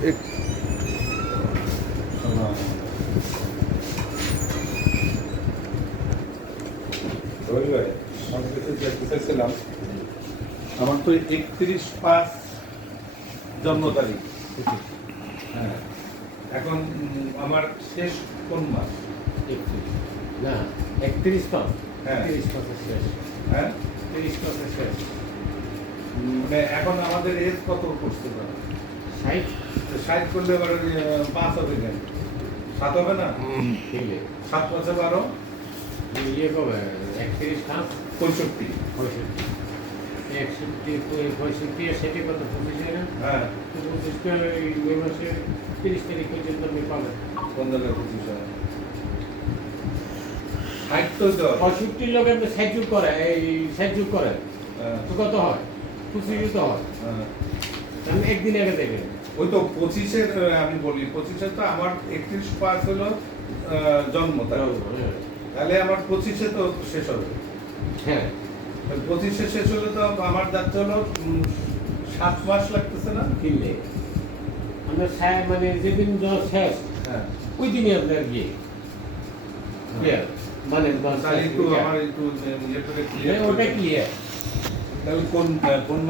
আমার তো 31/5 জন্ম তারিখ। হ্যাঁ, এখন আমার শেষ কোন মাস? না 31/5। হ্যাঁ 31/5 শেষ। হ্যাঁ 31/5 শেষ। মানে এখন আমাদের এজ কত করতে পারে? 60 60 করলে এবার 5 হবে কেন? 7 হবে না? কিলে 7 পাঁচে 12, ইয়ে কবে 31/5 65। 65 65 আর সেটি কত 25 হয় না? হ্যাঁ 25টা এই মাসে 30 তারিখ পর্যন্ত আপনি পাবেন। 15-25 হয়। 60 তো জ্বর। 65 লোক আপনি 60 যোগ করে, এই 60 যোগ করে হ্যাঁ, তো কত হয়? 25 তো হয়। হ্যাঁ। আমি একদিন আগে দেখবেন। ওই তো 25-এর আমি বলি 25-এ তো আমার 31/5 হলো জন্ম তারিখ। তাহলে আমার 25-এ তো শেষ হবে। হ্যাঁ 25-এ শেষ হলে তো আমার যাচ্ছে হলো 7 মাস লাগতেছে না? কিনলে আমরা মানে যেদিন জ্বর শেষ হ্যাঁ, ওই দিনই আপনার গিয়ে ক্লিয়ার মানে তাহলে একটু আমার একটু ইয়ে করে ওটা ক্লিয়ার। তাহলে কোন কোন